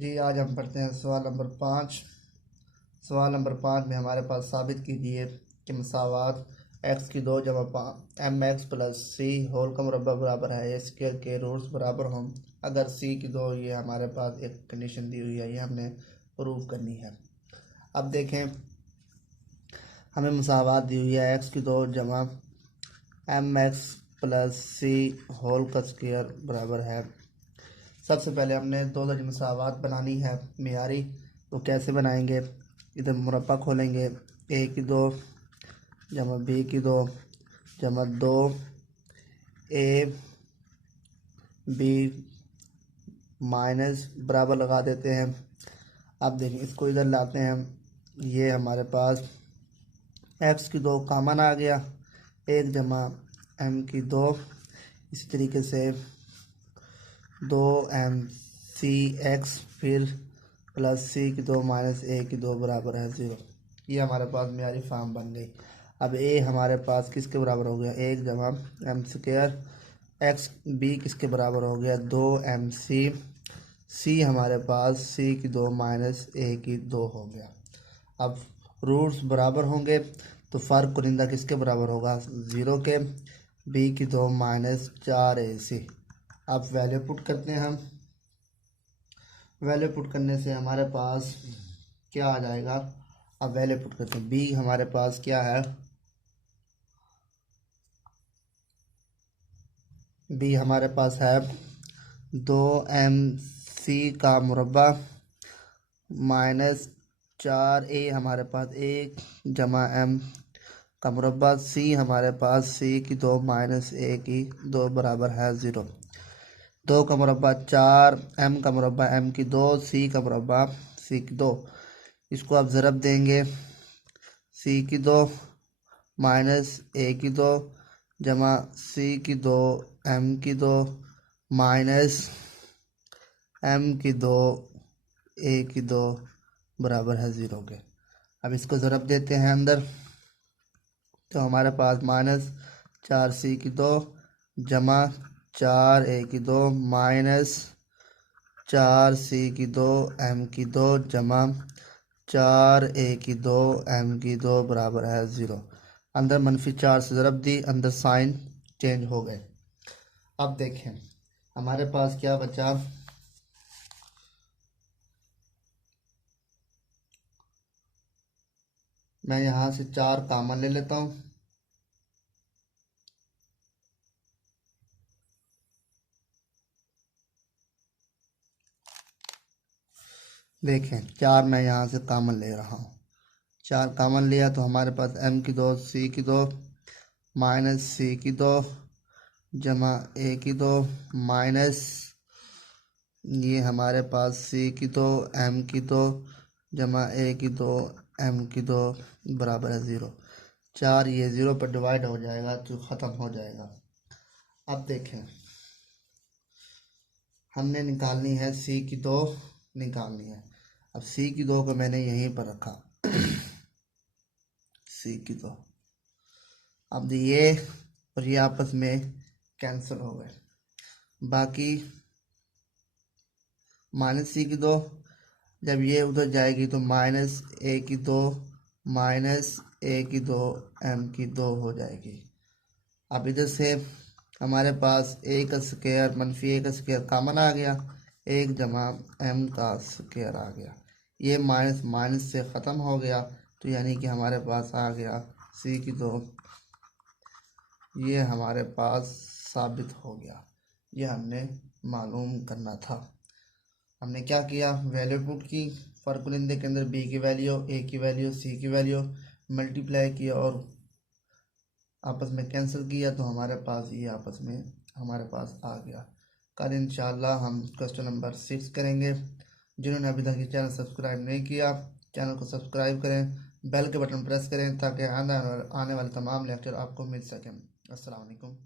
जी आज हम पढ़ते हैं सवाल नंबर 5। सवाल नंबर 5 में हमारे पास साबित कीजिए कि मसावात एक्स की 2 जमा एम एक्स प्लस सी होल का मुरब्बा बराबर है ए स्क्वायर के रूट्स बराबर हों अगर सी की 2। ये हमारे पास एक कंडीशन दी हुई है, ये हमने प्रूव करनी है। अब देखें, हमें मसावात दी हुई है एक्स की 2 जमा एम एक्स प्लस सी होल का स्क्वायर बराबर है। सबसे पहले हमने दो दर्ज मसावात बनानी है मियारी। तो कैसे बनाएंगे? इधर मुरब्बा खोलेंगे, ए की 2 जमा बी की 2 जमा 2 ए बी माइनस बराबर लगा देते हैं। अब देखिए, इसको इधर लाते हैं। ये हमारे पास एक्स की 2 कामन आ गया, 1 जमा एम की 2। इसी तरीके से 2m सी एक्स फिर प्लस सी की 2 माइनस ए की 2 बराबर है 0। ये हमारे पास मेरी फॉर्म बन गई। अब ए हमारे पास किसके बराबर हो गया? 1 जमा एम स्क्वायर एक्स। बी किसके बराबर हो गया? 2m सी। सी हमारे पास सी की 2 माइनस ए की 2 हो गया। अब रूट्स बराबर होंगे तो फ़र्क कुनिंदा किसके बराबर होगा? 0 के। बी की 2 माइनस 4ac। अब वैल्यू पुट करते हैं हम। वैल्यू पुट करने से हमारे पास क्या आ जाएगा? अब वैल्यू पुट करते हैं। बी हमारे पास क्या है? बी हमारे पास है 2mc का मुरब्बा माइनस 4a हमारे पास 1 जमा m का मुरब्बा। सी हमारे पास सी की 2 माइनस ए की 2 बराबर है 0। 2 का मुरब्बा 4, m का मुरब्बा m की 2, सी का मुरब्बा सी की 2। इसको आप ज़रब देंगे, सी की 2 माइनस ए की 2 जमा सी की 2 m की 2 माइनस m की 2 ए की 2 बराबर है 0 के। अब इसको ज़रब देते हैं अंदर, तो हमारे पास माइनस 4c की 2 जमा 4a की 2 माइनस 4c की 2 m की 2 जमा 4a की 2 m की 2 बराबर है 0। अंदर मनफी 4 से ज़रब दी, अंदर साइन चेंज हो गए। अब देखें हमारे पास क्या बचा? मैं यहाँ से 4 कामन ले लेता हूँ। देखें 4 मैं यहाँ से कामन ले रहा हूँ। 4 कामन लिया तो हमारे पास m की 2 c की 2 माइनस सी की 2 जमा ए की 2 माइनस ये हमारे पास सी की 2 m की 2 जमा ए की 2 m की 2 बराबर है 0। 4 ये 0 पर डिवाइड हो जाएगा तो ख़त्म हो जाएगा। अब देखें, हमने निकालनी है सी की 2 निकालनी है। अब सी की 2 को मैंने यहीं पर रखा, सी की 2। अब ये और ये आपस में कैंसिल हो गए, बाकी माइनस सी की 2। जब ये उधर जाएगी तो माइनस ए की 2 माइनस ए की 2 एम की 2 हो जाएगी। अब इधर से हमारे पास ए का स्क्वायर मनफी ए का स्क्वायर कामन आ गया, 1 जमा एम का स्क्वायर आ गया। ये माइनस माइनस से ख़त्म हो गया, तो यानी कि हमारे पास आ गया सी की 2। ये हमारे पास साबित हो गया। ये हमने मालूम करना था। हमने क्या किया? वैल्यू पुट की, फर्कुलिंदे के अंदर बी की वैल्यू, ए की वैल्यू, सी की वैल्यू मल्टीप्लाई किया और आपस में कैंसिल किया, तो हमारे पास ये आपस में हमारे पास आ गया। कल इंशाल्लाह हम क्वेश्चन नंबर 6 करेंगे। जिन्होंने अभी तक ये चैनल सब्सक्राइब नहीं किया, चैनल को सब्सक्राइब करें, बेल के बटन प्रेस करें ताकि आने वाले तमाम लेक्चर आपको मिल सकें। अस्सलाम वालेकुम।